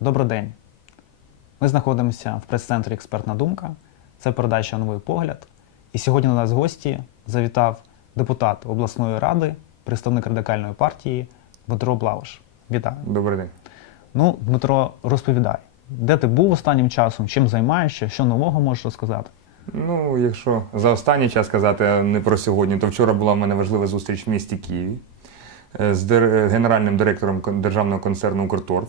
Добрий день. Ми знаходимося в прес-центрі Експертна думка. Це передача Новий погляд. І сьогодні на нас гості завітав депутат обласної ради, представник радикальної партії Дмитро Блавиш. Вітаю. Добрий день. Ну, Дмитро, розповідай, де ти був останнім часом, чим займаєшся, що нового можеш розказати? Ну, якщо за останній час казати, а не про сьогодні, то вчора була в мене важлива зустріч в місті Києві е, з генеральним директором державного концерну Укрторф.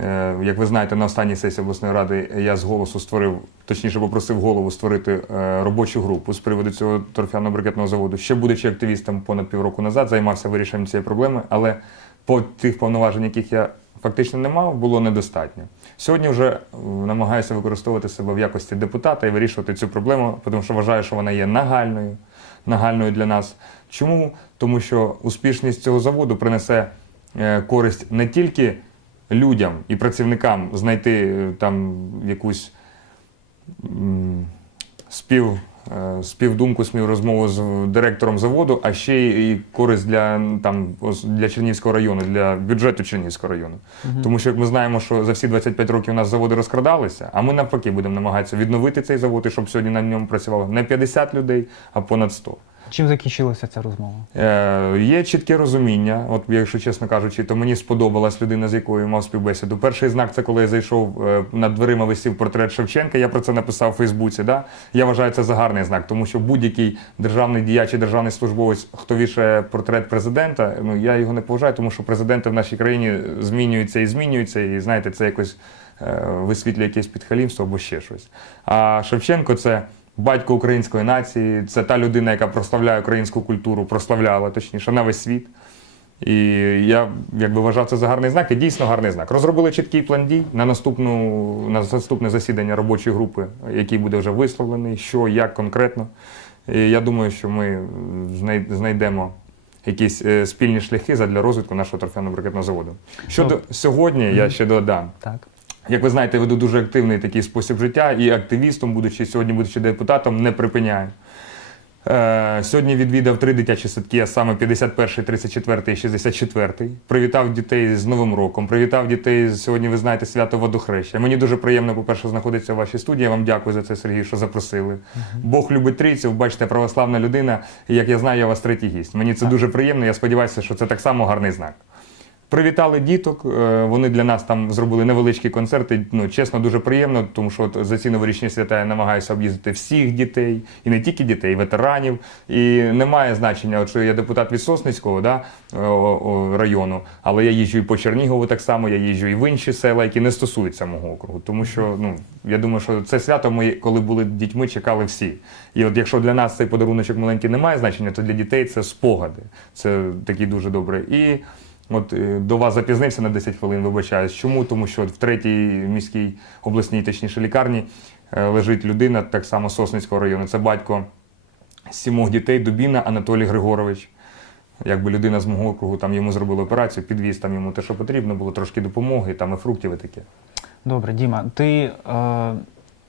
Е, Як ви знаєте, на останній сесії обласної ради я з голосу створив, точніше попросив голову створити е, робочу групу з приводу цього торфяно-брикетного заводу. Ще будучи активістом понад півроку назад, займався вирішенням цієї проблеми, але по тих повноважень, яких я фактично не мав, було недостатньо. Сьогодні вже е, намагаюся використовувати себе в якості депутата і вирішувати цю проблему, тому що вважаю, що вона є нагальною, нагальною для нас. Чому? Тому що успішність цього заводу принесе користь не тільки людям і працівникам знайти е, там якусь спів, е, співдумку, спів розмову з директором заводу, а ще й користь для, там, для Чернігівського району, для бюджету Чернігівського району. Тому що як ми знаємо, що за всі 25 років у нас заводи розкрадалися, а ми навпаки будемо намагатися відновити цей завод, і щоб сьогодні на ньому працювало не 50 людей, а понад 100. Чим закінчилася ця розмова? Е, є чітке розуміння, от якщо чесно кажучи, то мені сподобалась людина, з якою мав співбесіду. Перший знак це коли я зайшов е, над дверима висів портрет Шевченка. Я про це написав у Фейсбуці. Да? Я вважаю це за гарний знак, тому що будь-який державний діяч і державний службовець, хто вішає портрет президента, ну я його не поважаю, тому що президенти в нашій країні змінюються і змінюються, і знаєте, це якось е, висвітлює якесь підхалімство або ще щось. А Шевченко це батько української нації, це та людина, яка прославляє українську культуру, прославляла точніше на весь світ. І я якби вважав це за гарний знак, і дійсно гарний знак. Розробили чіткий план дій на наступну на наступне засідання робочої групи, який буде вже висловлений, що як конкретно. І я думаю, що ми знайдемо якісь е, спільні шляхи для розвитку нашого торфяно-брикетного заводу. Щодо сьогодні, я ще додам. Так. Як ви знаєте, веду дуже активний такий спосіб життя і активістом, будучи сьогодні, будучи депутатом, не припиняю. Е, сьогодні відвідав три дитячі садки, а саме 51, 34 і 64. Привітав дітей з Новим роком, привітав дітей з- сьогодні, ви знаєте, свято водохреща. Мені дуже приємно, по-перше, знаходитися в вашій студії. Я вам дякую за це, Сергій, що запросили. Бог любить трійців, бачите, православна людина. І як я знаю, я вас третій гість. Мені це дуже приємно. Я сподіваюся, що це так само гарний знак. Привітали діток. е, Вони для нас там зробили невеличкі концерти. Ну, чесно, дуже приємно, тому що от за ці новорічні свята я намагаюся об'їздити всіх дітей, і не тільки дітей, ветеранів. І немає значення, от що я депутат від Сосницького да, о, району, але я їжджу і по Чернігову так само, я їжджу і в інші села, які не стосуються мого округу. Тому що ну, я думаю, що це свято ми, коли були дітьми, чекали всі. І от якщо для нас цей подаруночок маленький не має значення, то для дітей це спогади. Це такі дуже добре. І От е, до вас запізнився на 10 хвилин, вибачаюсь. Чому? Тому що в третій міській обласній, точніше, лікарні е, лежить людина, так само Сосницького району. Це батько сімох дітей, Дубіна Анатолій Григорович. Якби людина з мого округу там йому зробили операцію, підвіз там йому те, що потрібно, було трошки допомоги, там і фруктів і таке. Добре, Діма, ти е,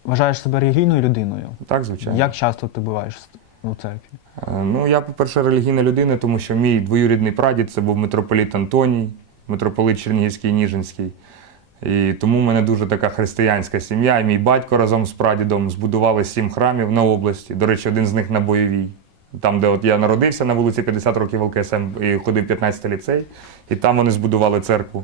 вважаєш себе релігійною людиною? Так, звичайно. Як часто ти буваєш у церкві? Е, Ну, я, по-перше, релігійна людина, тому що мій двоюрідний прадід це був митрополіт Антоній, митрополит Чернігівський і Ніжинський. І тому в мене дуже така християнська сім'я. І мій батько разом з прадідом збудували сім храмів на області. До речі, один з них на бойовій. Там, де от я народився на вулиці 50 років ЛКСМ і ходив 15 ліцей, і там вони збудували церкву.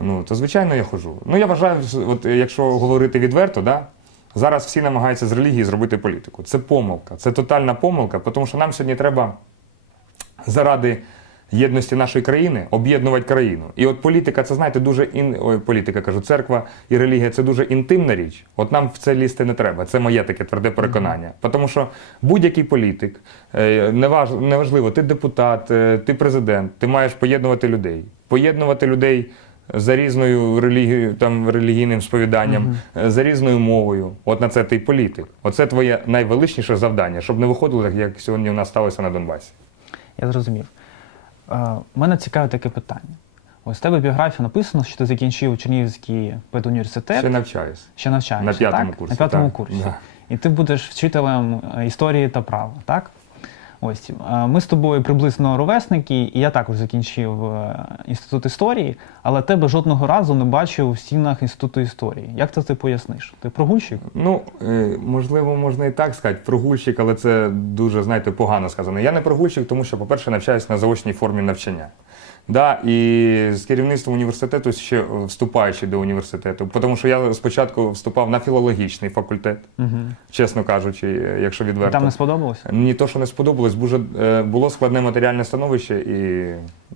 Ну, то звичайно я ходжу. Ну, я вважаю, от якщо говорити відверто, да, зараз всі намагаються з релігії зробити політику. Це помилка, це тотальна помилка, тому що нам сьогодні треба заради єдності нашої країни об'єднувати країну. І от політика, це знаєте, дуже ін... Ой, політика кажу, церква і релігія це дуже інтимна річ. От нам в це лізти не треба. Це моє таке тверде переконання. Тому що будь-який політик, е, неваж... неважливо, ти депутат, е, ти президент, ти маєш поєднувати людей. Поєднувати людей. За різною релігією, там релігійним сповіданням, е, за різною мовою. От на це ти політик. Оце твоє найвеличніше завдання, щоб не виходило так, як сьогодні у нас сталося на Донбасі. Я зрозумів. Е, мене цікаве таке питання. Ось в тебе в біографії написано, що ти закінчив Чернігівський педуніверситет. Ще навчаюсь. Ще навчаєшся, На п'ятому курсі, На п'ятому курсі. да. І ти будеш вчителем е, історії та права, так? Ось е, ми з тобою приблизно ровесники, і я також закінчив е, інститут історії, але тебе жодного разу не бачив у стінах інституту історії. Як це ти поясниш? Ти прогульщик? Ну, е, можливо, можна і так сказати, прогульщик, але це дуже, знаєте, погано сказано. Я не прогульщик, тому що, по-перше, навчаюся на заочній формі навчання. Да, і з керівництвом університету ще е, вступаючи до університету, тому що я спочатку вступав на філологічний факультет, Угу. чесно кажучи, е, якщо відверто. Там не сподобалося? Ні, то, що не сподобалось, е, було складне матеріальне становище, і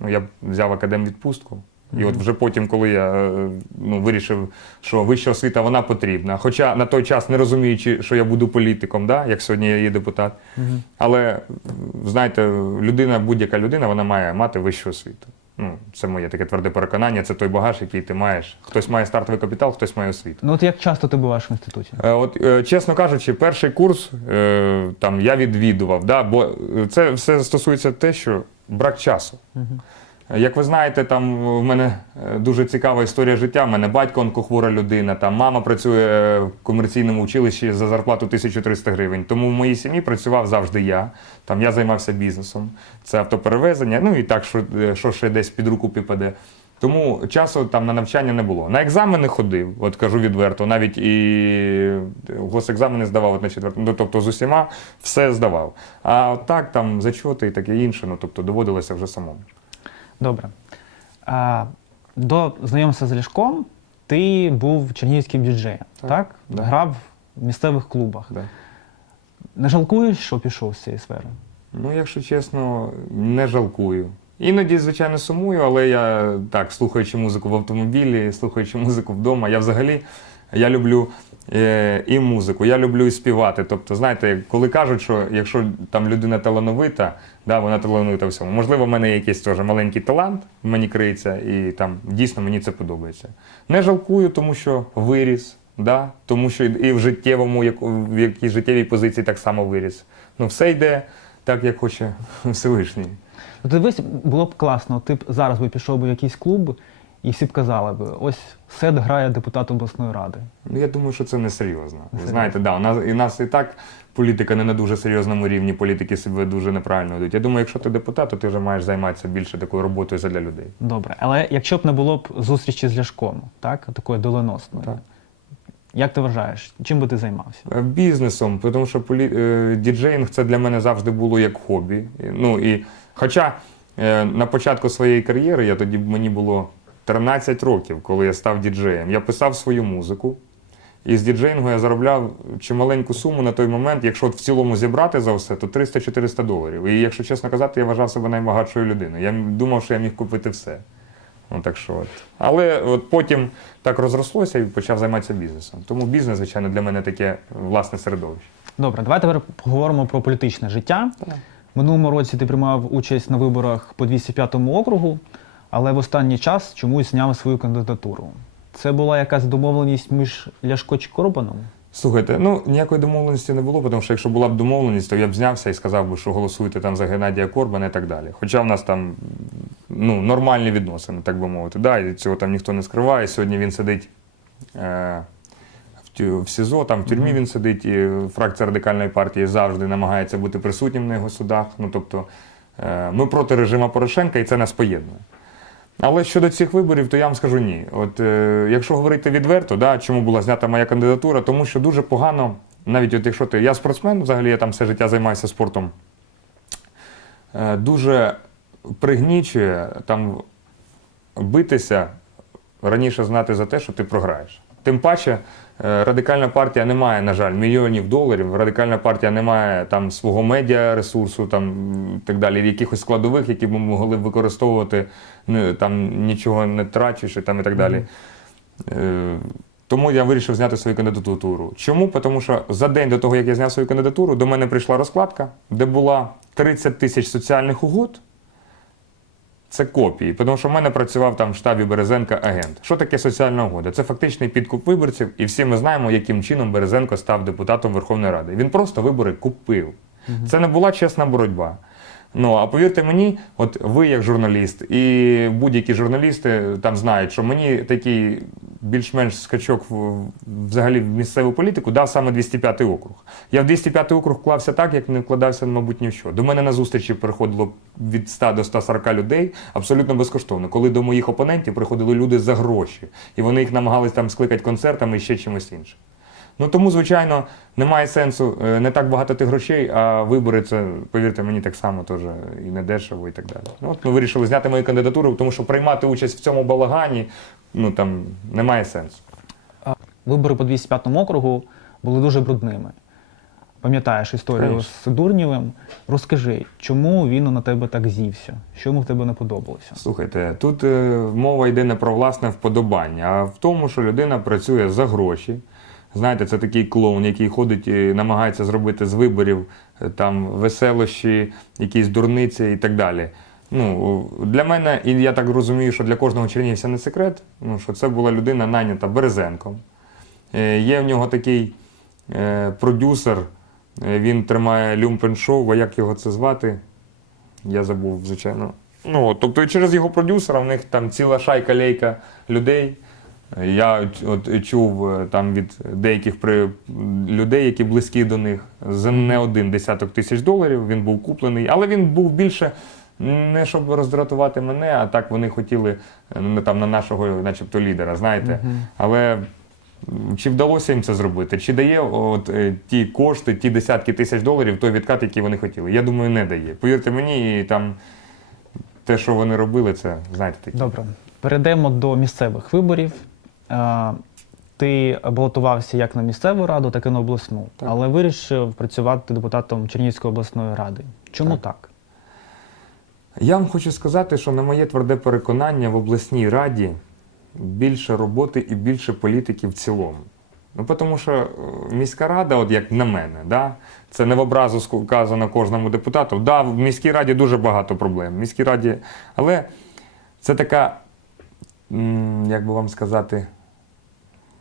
ну, я взяв академвідпустку. І от вже потім, коли я е, ну, вирішив, що вища освіта вона потрібна. Хоча на той час не розуміючи, що я буду політиком, да, як сьогодні я є депутат. Але е, знаєте, людина, будь-яка людина, вона має мати вищу освіту. Ну, це моє таке тверде переконання, це той багаж, який ти маєш. Хтось має стартовий капітал, хтось має освіту. Ну от як часто ти буваєш в інституті? Е, От, е, чесно кажучи, перший курс е, там я відвідував, да, бо це все стосується те, що брак часу. Мгм. Як ви знаєте, там в мене е, дуже цікава історія життя. У мене батько онкохвора людина, там мама працює е, в комерційному училищі за зарплату 1300 гривень. Тому в моїй сім'ї працював завжди я. Там я займався бізнесом. Це автоперевезення, ну і так, що, е, що ще десь під руку підпаде. Тому часу там на навчання не було. На екзамени ходив, от кажу відверто, навіть і госекзамени здавав от на четвертому, ну, тобто з усіма все здавав. А от так, там зачоти і таке інше, ну тобто доводилося вже самому. Добре. А, до знайомства з Ляшком ти був чернігівським діджеєм, так? Так, да. Грав в місцевих клубах. Да. Не жалкуєш, що пішов з цієї сфери? Ну, якщо чесно, не жалкую. Іноді, звичайно, сумую, але я так, слухаючи музику в автомобілі, слухаючи музику вдома, я взагалі я люблю е, і музику, я люблю і співати. Тобто, знаєте, коли кажуть, що якщо там людина талановита, да, вона талановита в всьому. Можливо, в мене якийсь теж маленький талант, мені криється, і там дійсно мені це подобається. Не жалкую, тому що виріс, да, тому що і в життєвому, як, в якій життєвій позиції так само виріс. Ну, все йде так, як хоче Всевишній. Ну, дивись, було б класно, ти б зараз би пішов в якийсь клуб, і всі б казали б, ось Сет грає депутат обласної ради. Ну, я думаю, що це не серйозно. Ви знаєте, да, у нас, і нас і так політика не на дуже серйозному рівні, політики себе дуже неправильно ведуть. Я думаю, якщо ти депутат, то ти вже маєш займатися більше такою роботою задля людей. Добре. Але якщо б не було б зустрічі з Ляшком, так, такої доленосної, Так. як ти вважаєш, чим би ти займався? Е, Бізнесом, тому що полі... е, діджеїнг це для мене завжди було як хобі. Ну, і... Хоча е, на початку своєї кар'єри, я тоді мені було 13 років, коли я став діджеєм. Я писав свою музику. І з діджеїнгу я заробляв чималеньку суму на той момент, якщо от в цілому зібрати за все, то 300-400 доларів. І якщо чесно казати, я вважав себе найбагатшою людиною. Я думав, що я міг купити все. Ну, так що от. Але от потім так розрослося і почав займатися бізнесом. Тому бізнес, звичайно, для мене таке власне середовище. Добре, давай тепер поговоримо про політичне життя. В минулому році ти приймав участь на виборах по 205 округу, але в останній час чомусь зняв свою кандидатуру. Це була якась домовленість між Ляшко і Корбаном? Слухайте, ну ніякої домовленості не було, тому що якщо була б домовленість, то я б знявся і сказав би, що голосуйте там за Геннадія Корбана і так далі. Хоча в нас там ну, нормальні відносини, так би мовити. Да, і цього там ніхто не скриває. Сьогодні він сидить е, в, тю- в СІЗО, там в тюрмі він сидить, і фракція радикальної партії завжди намагається бути присутнім на його судах. Ну, тобто, е, ми проти режиму Порошенка, і це нас поєднує. Але щодо цих виборів, то я вам скажу ні. От е, якщо говорити відверто, да, чому була знята моя кандидатура, тому що дуже погано, навіть от якщо ти. Я спортсмен, взагалі я там все життя займаюся спортом. Е, дуже пригнічує там битися, раніше знати за те, що ти програєш. Тим паче, радикальна партія не має, на жаль, мільйонів доларів. Радикальна партія не має там свого медіаресурсу, там м, так далі, якихось складових, які б ми могли б використовувати, ну, там нічого не трачучи, там і так далі. Е, Тому я вирішив зняти свою кандидатуру. Чому? Тому що за день до того, як я зняв свою кандидатуру, до мене прийшла розкладка, де була 30 тисяч соціальних угод. Це копії, тому що в мене працював там в штабі Березенка агент. Що таке соціальна угода? Це фактичний підкуп виборців, і всі ми знаємо, яким чином Березенко став депутатом Верховної Ради. Він просто вибори купив. Це не була чесна боротьба. Ну а повірте мені, от ви як журналіст, і будь-які журналісти там знають, що мені такий більш-менш скачок взагалі в місцеву політику дав саме 205 округ. Я в 205 округ вклався так, як не вкладався, мабуть, ні в що. До мене на зустрічі приходило від 100 до 140 людей абсолютно безкоштовно. Коли до моїх опонентів приходили люди за гроші, і вони їх намагались там скликати концертами і ще чимось іншим. Ну тому, звичайно, немає сенсу е, не так багато тих грошей, а вибори це, повірте мені, так само теж і не дешево, і так далі. Ну, от ми вирішили зняти мою кандидатуру, тому що приймати участь в цьому балагані ну там немає сенсу. Вибори по 205 округу були дуже брудними. Пам'ятаєш історію Конечно. з Дурнєвим. Розкажи, чому він на тебе так зівся? Що йому в тебе не подобалося? Слухайте, тут е, мова йде не про власне вподобання, а в тому, що людина працює за гроші. Знаєте, це такий клоун, який ходить і намагається зробити з виборів е, там веселощі, якісь дурниці і так далі. Ну, для мене, і я так розумію, що для кожного чернігівця не секрет, ну, що це була людина найнята Березенком. Е, Є в нього такий е, продюсер, е, він тримає люмпен-шоу, а як його це звати? Я забув, звичайно. Ну, тобто через його продюсера в них там ціла шайка-лейка людей. Я от чув е, там від деяких при... людей, які близькі до них, за не один десяток тисяч доларів він був куплений, але він був більше не щоб роздратувати мене, а так вони хотіли е, ну, там, на нашого, начебто, лідера, знаєте. Але чи вдалося їм це зробити? Чи дає от, е, ті кошти, ті десятки тисяч доларів, той відкат, який вони хотіли? Я думаю, не дає. Повірте мені, і там те, що вони робили, це знаєте таке. Добре, перейдемо до місцевих виборів. Е, Ти балотувався як на місцеву раду, так і на обласну, Так. але вирішив працювати депутатом Чернігівської обласної ради. Чому так? Так. Я вам хочу сказати, що на моє тверде переконання в обласній раді більше роботи і більше політики в цілому. Ну, тому що е, міська рада, от як на мене, да, це не в образу сказано кожному депутату. Да, в міській раді дуже багато проблем. В міській раді, але це така, як би вам сказати,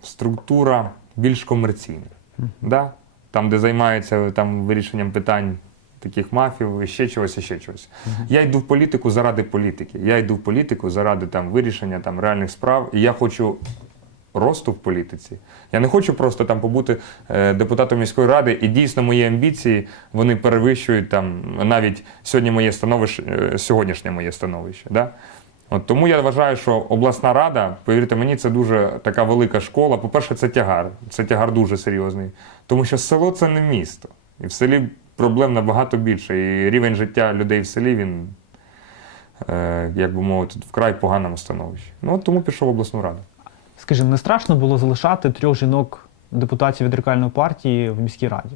структура більш комерційна. Да? Там, де займаються там, вирішенням питань таких мафів, і ще чогось, і ще чогось. Я йду в політику заради політики. Я йду в політику заради там, вирішення там, реальних справ. І я хочу росту в політиці. Я не хочу просто там побути е, депутатом міської ради, і дійсно мої амбіції вони перевищують там навіть сьогодні моє становище, е, сьогоднішнє моє становище. Да? От тому я вважаю, що обласна рада, повірте мені, це дуже така велика школа. По-перше, це тягар. Це тягар дуже серйозний. Тому що село це не місто. І в селі проблем набагато більше. І рівень життя людей в селі він, е, як би мовити, вкрай поганому становищі. Ну от тому пішов в обласну раду. Скажи, не страшно було залишати трьох жінок депутатів від радикальної партії в міській раді?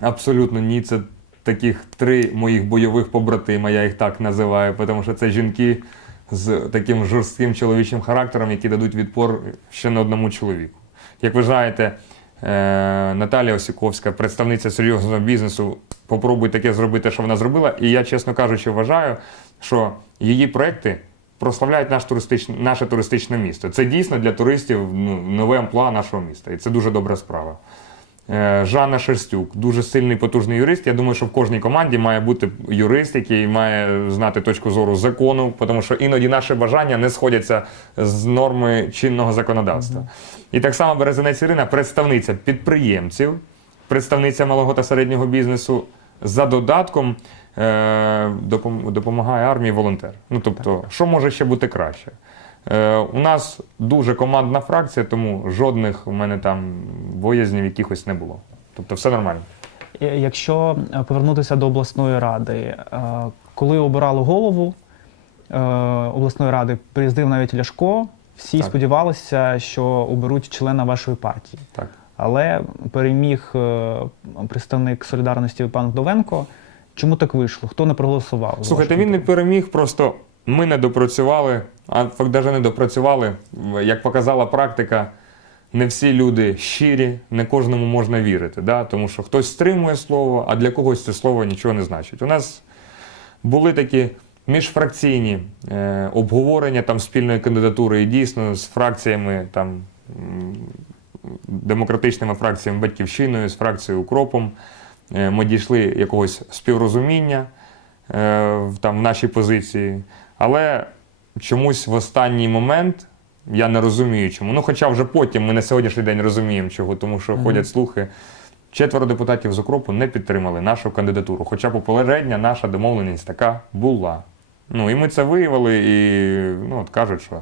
Абсолютно ні. Це таких три моїх бойових побратима, я їх так називаю, тому що це жінки з таким жорстким чоловічим характером, які дадуть відпор ще не одному чоловіку. Як ви знаєте, е, Наталія Осіковська, представниця серйозного бізнесу, попробуй таке зробити, що вона зробила. І я, чесно кажучи, вважаю, що її проекти прославляють наш туристичне, наше туристичне місто. Це дійсно для туристів ну, нове амплуа нашого міста. І це дуже добра справа. Е, Жанна Шерстюк, дуже сильний потужний юрист. Я думаю, що в кожній команді має бути юрист, який має знати точку зору закону, тому що іноді наші бажання не сходяться з норми чинного законодавства. І так само Березинець Ірина, представниця підприємців, представниця малого та середнього бізнесу. За додатком е, допомагає армії волонтер. Ну тобто, що може ще бути краще? Е, у нас дуже командна фракція, тому жодних у мене там боязнів якихось не було. Тобто все нормально. Якщо е, повернутися до обласної ради, е, коли обирали голову обласної ради, приїздив навіть Ляшко, всі Так. сподівалися, що оберуть члена вашої партії. Так. Але переміг представник солідарності пан Вдовенко. Чому так вийшло? Хто не проголосував? Слухайте, він не переміг, просто ми не допрацювали, а навіть не допрацювали. Як показала практика, не всі люди щирі, не кожному можна вірити. Да? Тому що хтось стримує слово, а для когось це слово нічого не значить. У нас були такі міжфракційні е, обговорення там, спільної кандидатури, і дійсно з фракціями там. Демократичними фракціями Батьківщиною, з фракцією Укропом. Е, Ми дійшли якогось співрозуміння е, там, в нашій позиції. Але чомусь в останній момент Я не розумію, чому. Ну, хоча вже потім ми на сьогоднішній день розуміємо, чого, тому що Мгм. ходять слухи. Четверо депутатів з укропу не підтримали нашу кандидатуру. Хоча попередня наша домовленість така була. Ну і ми це виявили, і ну, от кажуть, що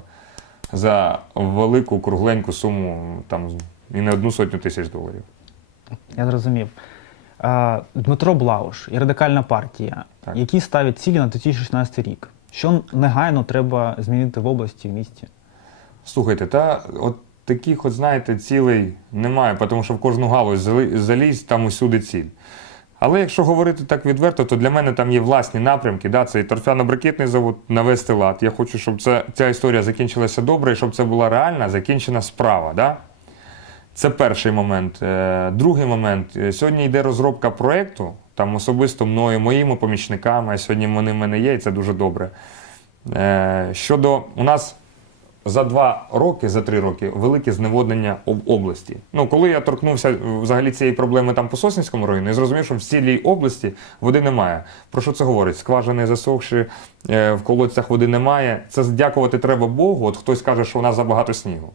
за велику кругленьку суму там і не одну сотню тисяч доларів. Я зрозумів. Дмитро Блауш і радикальна партія, Так. які ставлять цілі на 2016 рік. Що негайно треба змінити в області, в місті? Слухайте, та от таких, от знаєте, цілей немає, тому що в кожну галузь залізь, там усюди ціль. Але якщо говорити так відверто, то для мене там є власні напрямки. Да? Це і торфяно-брикетний завод навести лад. Я хочу, щоб це, ця історія закінчилася добре, і щоб це була реальна, закінчена справа. Да? Це перший момент. Е, Другий момент. Е, Сьогодні йде розробка проєкту, там особисто мною, моїми помічниками, а сьогодні вони в мене є, і це дуже добре. Е, Щодо у нас за два роки, за три роки, велике зневоднення об- області. Ну, коли я торкнувся е, взагалі цієї проблеми там по Соснівському району, я зрозумів, що в цілій області води немає. Про що це говорить? Скважини засохші, е, в колодцях води немає. Це дякувати треба Богу. От хтось каже, що у нас забагато снігу.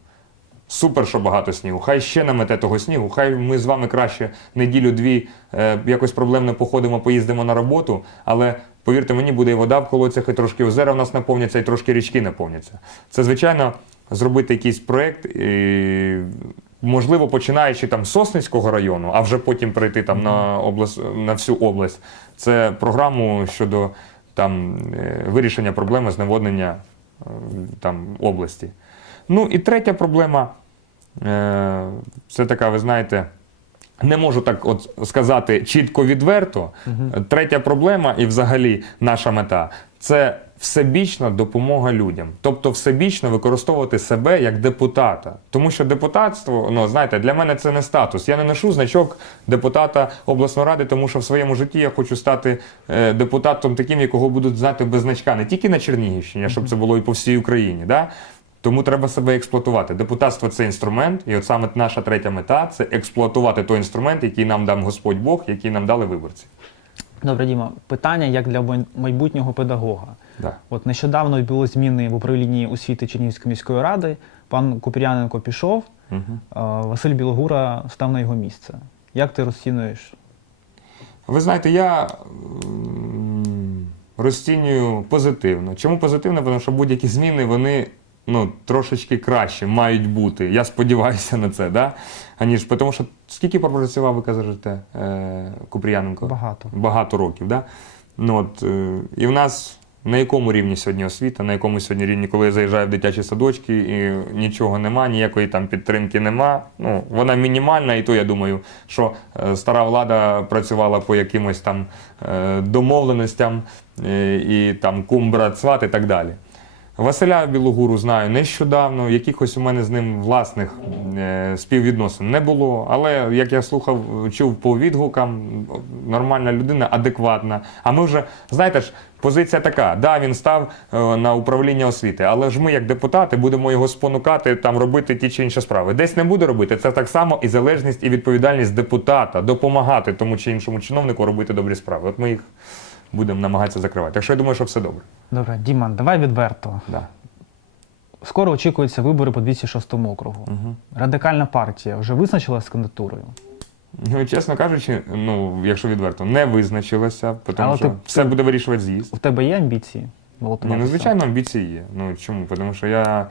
Супер, що багато снігу. Хай ще намете того снігу. Хай ми з вами краще неділю-дві е, якось проблемно походимо, поїздимо на роботу. Але повірте мені, буде і вода в колодцях, і трошки озера в нас наповняться, і трошки річки наповняться. Це, звичайно, зробити якийсь проєкт, і, можливо, починаючи там з Сосницького району, а вже потім перейти там на, область, на всю область. Це програму щодо там, е, вирішення проблеми зневоднення е, там, області. Ну і третя проблема це така, ви знаєте, не можу так от сказати чітко відверто. Третя проблема, і взагалі наша мета це всебічна допомога людям. Тобто всебічно використовувати себе як депутата. Тому що депутатство, ну знаєте, для мене це не статус. Я не ношу значок депутата обласної ради, тому що в своєму житті я хочу стати е, депутатом таким, якого будуть знати без значка, не тільки на Чернігівщині, а щоб це було і по всій Україні. Да? Тому треба себе експлуатувати. Депутатство це інструмент, і от саме наша третя мета це експлуатувати той інструмент, який нам дав Господь Бог, який нам дали виборці. Добре, Діма, питання як для майбутнього педагога. Да. От нещодавно відбулись зміни в управлінні освіти Чернігівської міської ради. Пан Купряненко пішов, Угу. Василь Білогура став на його місце. Як ти розцінуєш? Ви знаєте, я розцінюю позитивно. Чому позитивно? Тому що будь-які зміни вони ну, трошечки краще мають бути. Я сподіваюся на це, да? аніж тому що скільки пропрацював, ви кажете, е, Купріяненко? Багато. Багато років. Да? Ну, от, е, і в нас на якому рівні сьогодні освіта, на якому сьогодні рівні, коли я заїжджаю в дитячі садочки, і нічого нема, ніякої там підтримки нема. Ну, вона мінімальна, і то я думаю, що е, стара влада працювала по якимось там домовленостям і там кум, брат, сват і так далі. Василя Білогуру знаю нещодавно, якихось у мене з ним власних е, співвідносин не було. Але як я слухав, чув по відгукам, нормальна людина, адекватна. А ми вже, знаєте ж, позиція така: да, він став е, на управління освіти, але ж ми, як депутати, будемо його спонукати там робити ті чи інші справи. Десь не буде робити. Це так само і залежність, і відповідальність депутата допомагати тому чи іншому чиновнику робити добрі справи. От ми їх будемо намагатися закривати. Так що я думаю, що все добре. Добре, Діма, давай відверто. Да. Скоро очікуються вибори по 206 округу. Угу. Радикальна партія вже визначилась з кандидатурою. Ну, чесно кажучи, ну, якщо відверто, не визначилася, тому Але що ти- все буде вирішувати з'їзд. У тебе є амбіції? Ні, балотуватися? ну, звичайно, амбіції є. Ну чому? Тому що я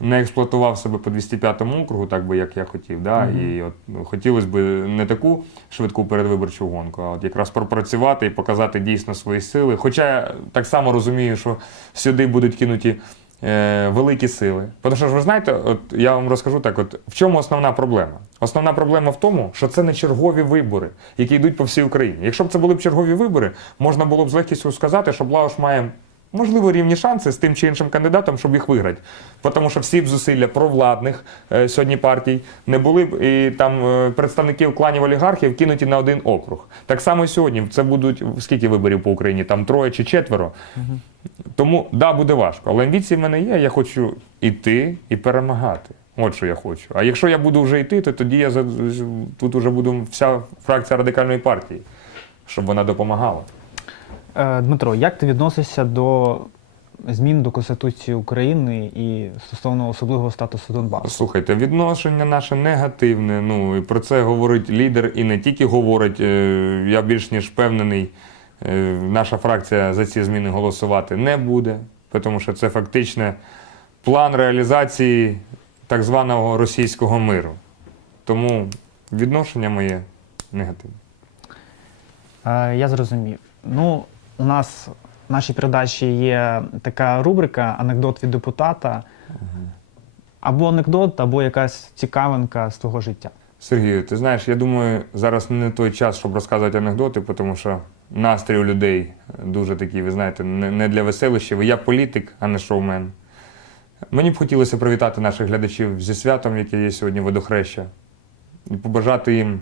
не експлуатував себе по 205 округу, так би як я хотів. Да? Мгм. І от ну, хотілося б не таку швидку передвиборчу гонку, а от якраз пропрацювати і показати дійсно свої сили. Хоча я так само розумію, що сюди будуть кинуті. Е, великі сили. Тому що ж ви знаєте, от я вам розкажу так: от в чому основна проблема? Основна проблема в тому, що це не чергові вибори, які йдуть по всій Україні. Якщо б це були б чергові вибори, можна було б з легкістю сказати, що Блауш має можливо рівні шанси з тим чи іншим кандидатом, щоб їх виграти. Тому що всі б зусилля провладних е, сьогодні партій не були б і там е, представників кланів олігархів кинуті на один округ. Так само сьогодні. Це будуть скільки виборів по Україні? Там троє чи четверо. Тому да, буде важко. Але амбіції в мене є. Я хочу іти і перемагати. От що я хочу. А якщо я буду вже йти, то тоді я тут вже буду вся фракція радикальної партії, щоб вона допомагала. Е, Дмитро, як ти відносишся до змін до Конституції України і стосовно особливого статусу Донбасу. Слухайте, відношення наше негативне. Ну і про це говорить лідер, і не тільки говорить. е, Я більш ніж впевнений, е, наша фракція за ці зміни голосувати не буде, тому що це фактично план реалізації так званого російського миру. Тому відношення моє негативне. Я зрозумів. Ну, у нас в нашій передачі є така рубрика Анекдот від депутата. Або анекдот, або якась цікавинка з твого життя. Сергію, ти знаєш, я думаю, зараз не той час, щоб розказувати анекдоти, тому що настрій у людей дуже такий, ви знаєте, не для веселищів. Я політик, а не шоумен. Мені б хотілося привітати наших глядачів зі святом, яке є сьогодні водохреща, і побажати їм,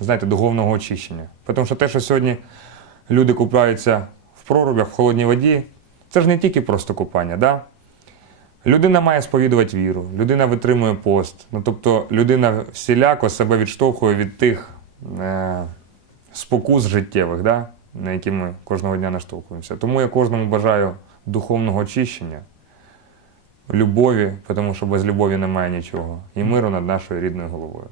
знаєте, духовного очищення. Тому що те, що сьогодні люди купаються в прорубях, в холодній воді, це ж не тільки просто купання. Да? Людина має сповідувати віру, людина витримує пост. Ну, тобто людина всіляко себе відштовхує від тих е, спокус життєвих, да? на які ми кожного дня наштовхуємося. Тому я кожному бажаю духовного очищення, любові, тому що без любові немає нічого, і миру над нашою рідною головою.